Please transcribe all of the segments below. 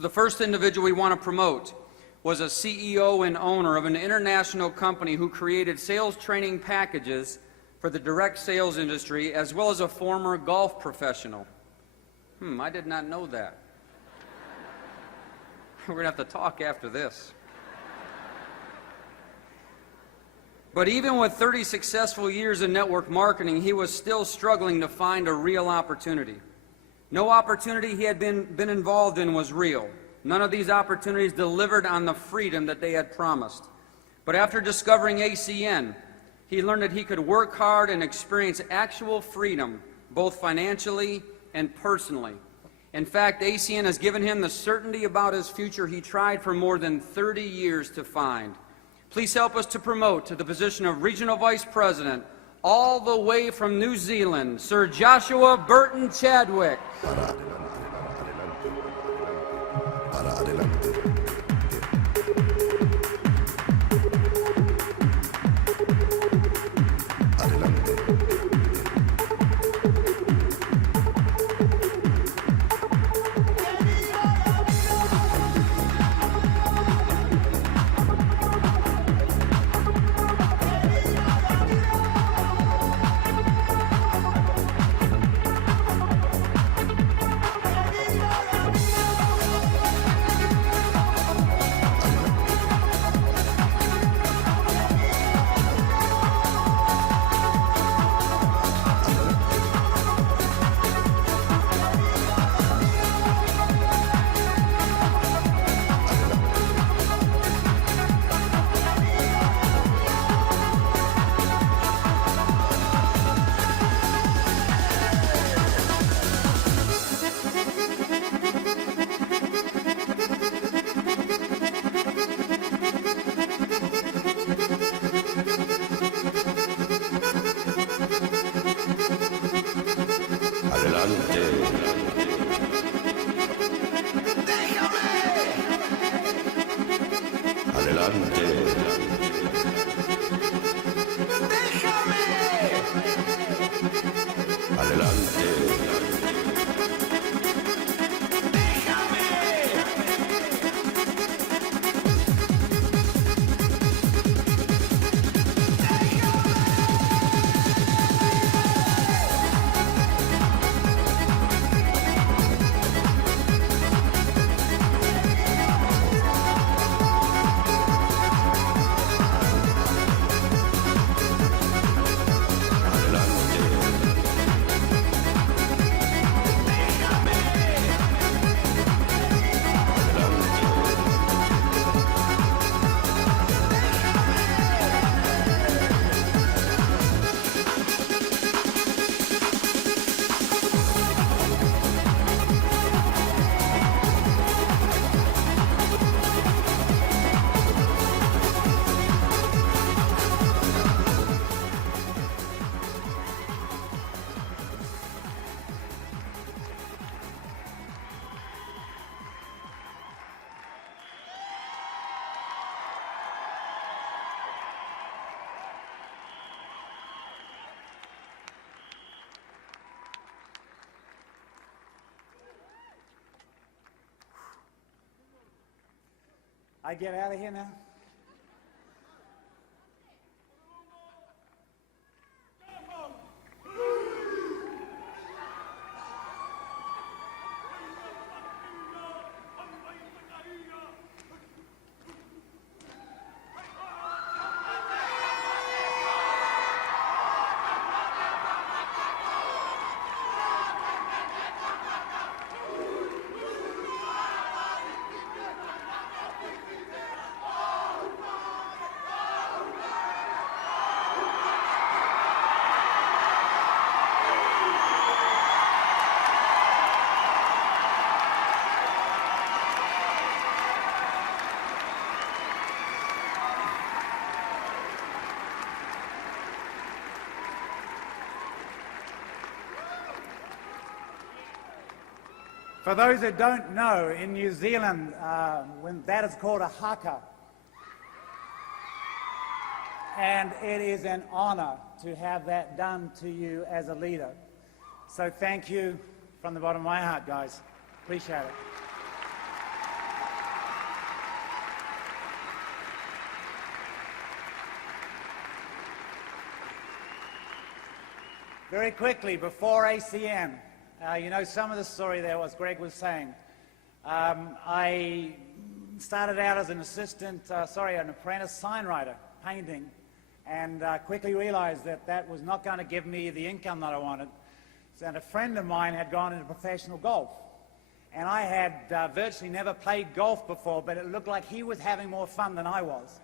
The first individual we want to promote was a CEO and owner of an international company who created sales training packages for the direct sales industry, as well as a former golf professional. I did not know that. We're going to have to talk after this. But even with 30 successful years in network marketing, he was still struggling to find a real opportunity. No opportunity he had been involved in was real. None of these opportunities delivered on the freedom that they had promised. But after discovering ACN, he learned that he could work hard and experience actual freedom, both financially and personally. In fact, ACN has given him the certainty about his future he tried for more than 30 years to find. Please help us to promote to the position of Regional Vice President, all the way from New Zealand, Sir Joshua Burton Chadwick. I get out of here now? For those that don't know, in New Zealand, when that is called a haka. And it is an honor to have that done to you as a leader. So thank you from the bottom of my heart, guys. Appreciate it. Very quickly, before ACN, you know, some of the story there was Greg was saying. I started out as an an apprentice signwriter, painting, and quickly realized that that was not going to give me the income that I wanted. And a friend of mine had gone into professional golf. And I had virtually never played golf before, but it looked like he was having more fun than I was.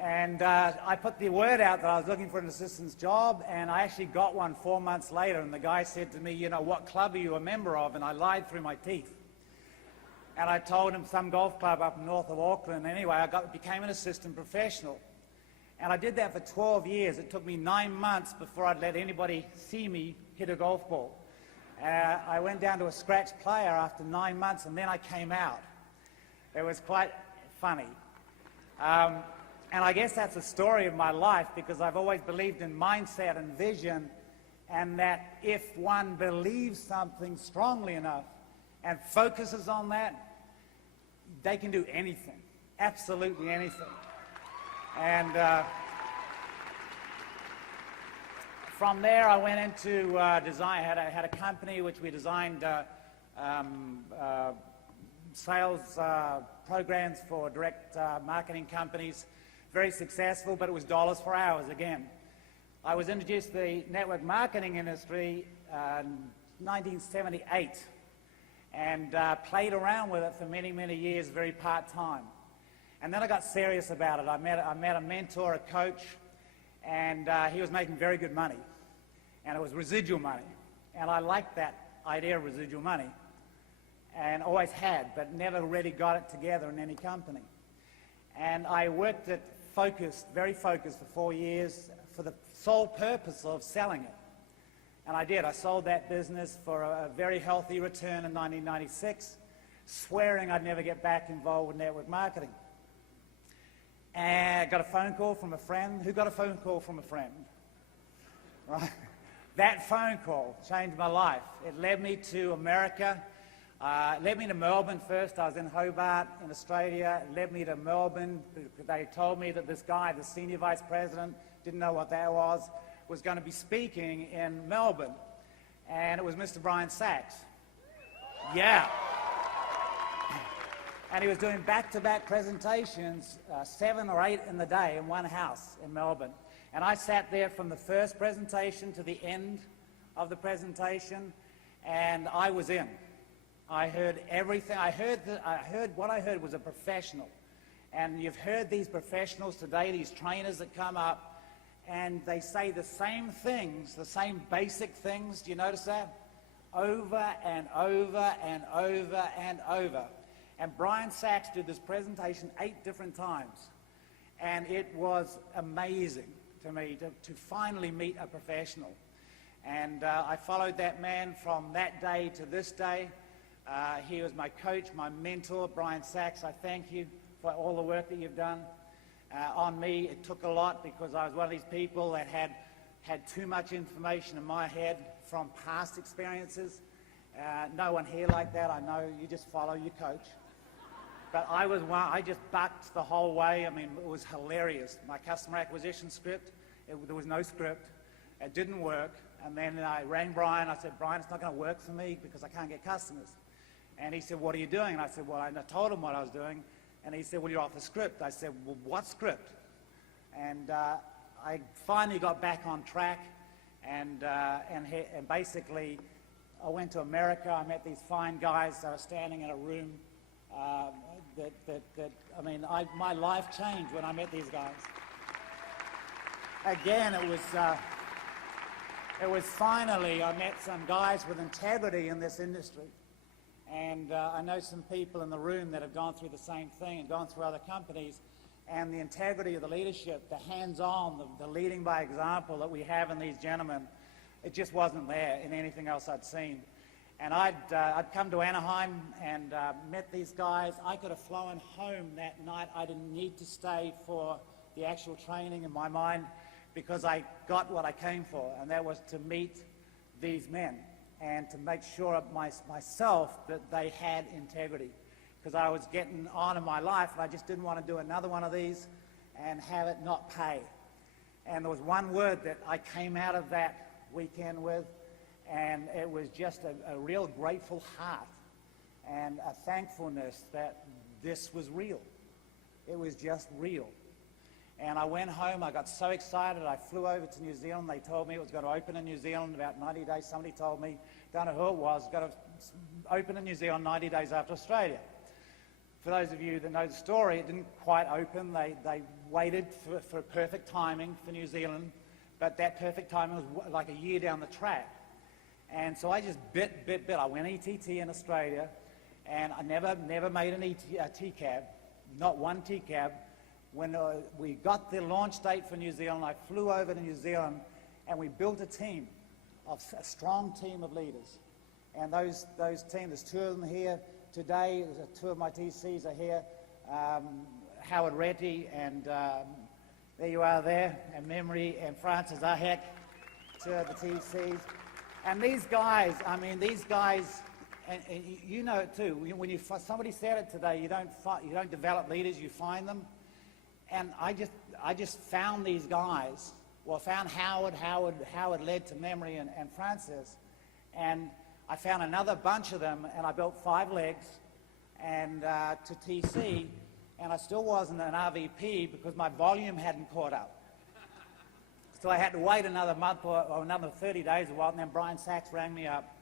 And I put the word out that I was looking for an assistant's job, and I actually got one 4 months later, and the guy said to me, you know, what club are you a member of? And I lied through my teeth. And I told him some golf club up north of Auckland. Anyway, I became an assistant professional. And I did that for 12 years. It took me 9 months before I'd let anybody see me hit a golf ball. I went down to a scratch player after 9 months, and then I came out. It was quite funny. And I guess that's the story of my life, because I've always believed in mindset and vision, and that if one believes something strongly enough and focuses on that, they can do anything, absolutely anything. And from there, I went into design. I had a company which we designed sales programs for direct marketing companies. Very successful, but it was dollars for hours again. I was introduced to the network marketing industry in 1978 and played around with it for many, many years, very part-time. And then I got serious about it. I met a mentor, a coach, and he was making very good money. And it was residual money. And I liked that idea of residual money, and always had, but never really got it together in any company. And I worked it very focused for 4 years for the sole purpose of selling it. And I did. I sold that business for a very healthy return in 1996, swearing I'd never get back involved with network marketing. And I got a phone call from a friend. Who got a phone call from a friend? Right? That phone call changed my life. It led me to America. It led me to Melbourne first. I was in Hobart in Australia. It led me to Melbourne. They told me that this guy, the senior vice president, didn't know what that was going to be speaking in Melbourne. And it was Mr. Brian Sachs. Yeah. And he was doing back-to-back presentations, 7 or 8 in the day in one house in Melbourne. And I sat there from the first presentation to the end of the presentation, and I was in. I heard everything. What I heard was a professional. And you've heard these professionals today, these trainers that come up, and they say the same things, the same basic things. Do you notice that? Over and over and over and over. And Brian Sachs did this presentation 8 different times. And it was amazing to me to finally meet a professional. And I followed that man from that day to this day. He was my coach, my mentor, Brian Sachs. I thank you for all the work that you've done on me. It took a lot, because I was one of these people that had too much information in my head from past experiences. No one here like that. I know you just follow your coach. But I was one. I just bucked the whole way. I mean, it was hilarious. My customer acquisition script, there was no script. It didn't work. And then I rang Brian. I said, Brian, it's not going to work for me because I can't get customers. And he said, what are you doing? And I said, well, I told him what I was doing. And he said, well, you're off the script. I said, well, what script? And I finally got back on track. And basically, I went to America. I met these fine guys that were standing in a room. My life changed when I met these guys. Again, it was finally, I met some guys with integrity in this industry. And I know some people in the room that have gone through the same thing and gone through other companies. And the integrity of the leadership, the hands-on, the leading by example that we have in these gentlemen, it just wasn't there in anything else I'd seen. And I'd come to Anaheim and met these guys. I could have flown home that night. I didn't need to stay for the actual training in my mind, because I got what I came for, and that was to meet these men and to make sure of myself that they had integrity, because I was getting on in my life, and I just didn't want to do another one of these and have it not pay. And there was one word that I came out of that weekend with, and it was just a real grateful heart and a thankfulness that this was real. It was just real. And I went home, I got so excited, I flew over to New Zealand. They told me it was going to open in New Zealand in about 90 days. Somebody told me, don't know who it was going to open in New Zealand 90 days after Australia. For those of you that know the story, it didn't quite open. They waited for perfect timing for New Zealand, but that perfect timing was like a year down the track. And so I just bit. I went ETT in Australia, and I never made an TCAB, not one TCAB. When we got the launch date for New Zealand, I flew over to New Zealand, and we built a team, a strong team of leaders. And those teams, there's two of them here today. Two of my TCs are here, Howard Reddy, and there you are there, and Memory, and Francis Ahek, two of the TCs. And these guys, and you know it too. When somebody said it today, you don't develop leaders, you find them. And I just found these guys. Well, I found Howard. Howard led to Memory and Francis, and I found another bunch of them, and I built 5 legs, and to TC, and I still wasn't an RVP because my volume hadn't caught up. So I had to wait another month or another 30 days a while, and then Brian Sachs rang me up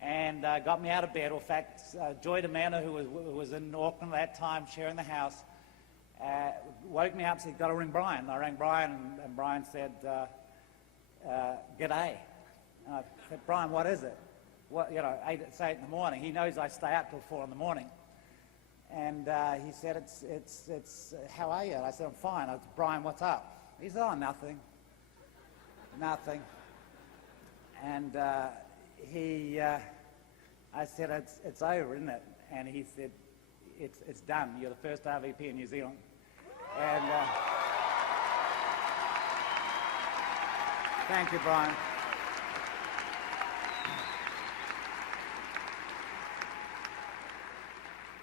and got me out of bed. In fact, Joy DeMana, who was in Auckland at that time, sharing the house, woke me up and said, got to ring Brian. I rang Brian, and Brian said, g'day. And I said, Brian, what is it? What, it's 8 in the morning. He knows I stay up till 4 in the morning. And he said, it's how are you? And I said, I'm fine. I said, Brian, what's up? He said, oh, nothing. Nothing. And I said, it's over, isn't it? And he said, it's done. You're the first RVP in New Zealand. And thank you, Brian.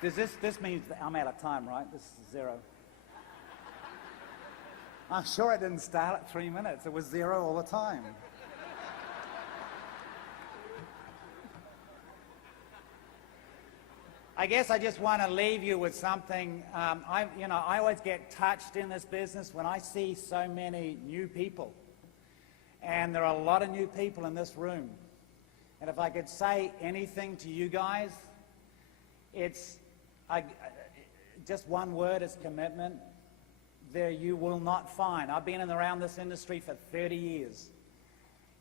This means that I'm out of time, right? This is 0. I'm sure it didn't start at 3 minutes. It was 0 all the time. I guess I just want to leave you with something. I always get touched in this business when I see so many new people. And there are a lot of new people in this room. And if I could say anything to you guys, it's just one word, is commitment. There you will not find. I've been around this industry for 30 years.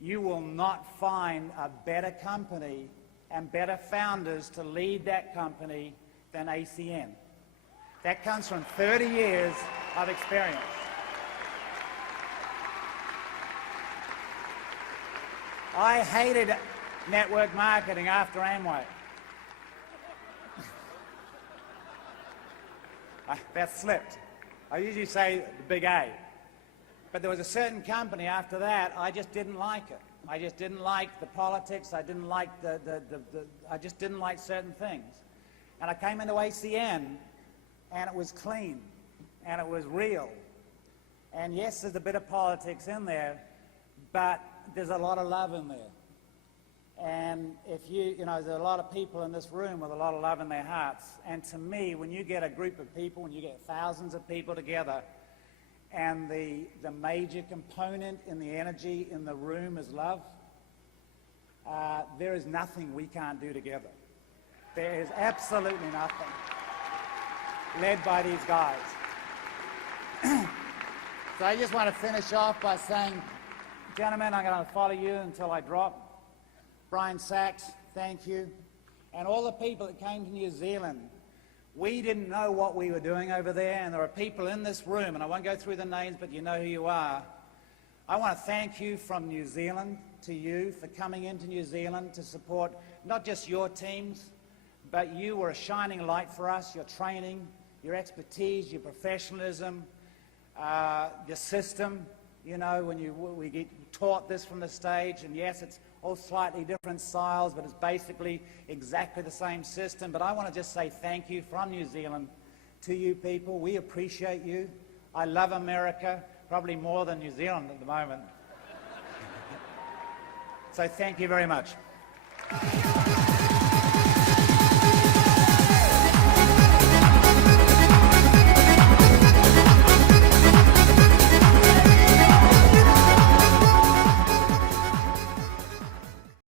You will not find a better company and better founders to lead that company than ACN. That comes from 30 years of experience. I hated network marketing after Amway. That slipped. I usually say the big A. But there was a certain company after that, I just didn't like it. I just didn't like the politics. I didn't like I just didn't like certain things. And I came into ACN, and it was clean, and it was real. And yes, there's a bit of politics in there, but there's a lot of love in there. And if there's a lot of people in this room with a lot of love in their hearts. And to me, when you get a group of people, when you get thousands of people together, and the major component in the energy in the room is love, there is nothing we can't do together. There is absolutely nothing. Led by these guys. So I just want to finish off by saying, gentlemen, I'm going to follow you until I drop. Brian Sachs, thank you. And all the people that came to New Zealand. We didn't know what we were doing over there, and there are people in this room, and I won't go through the names, but you know who you are. I want to thank you from New Zealand to you for coming into New Zealand to support not just your teams, but you were a shining light for us, your training, your expertise, your professionalism, your system. When we get taught this from the stage, and yes, it's all slightly different styles, but it's basically exactly the same system. But I want to just say thank you from New Zealand to you people. We appreciate you. I love America, probably more than New Zealand at the moment. So thank you very much.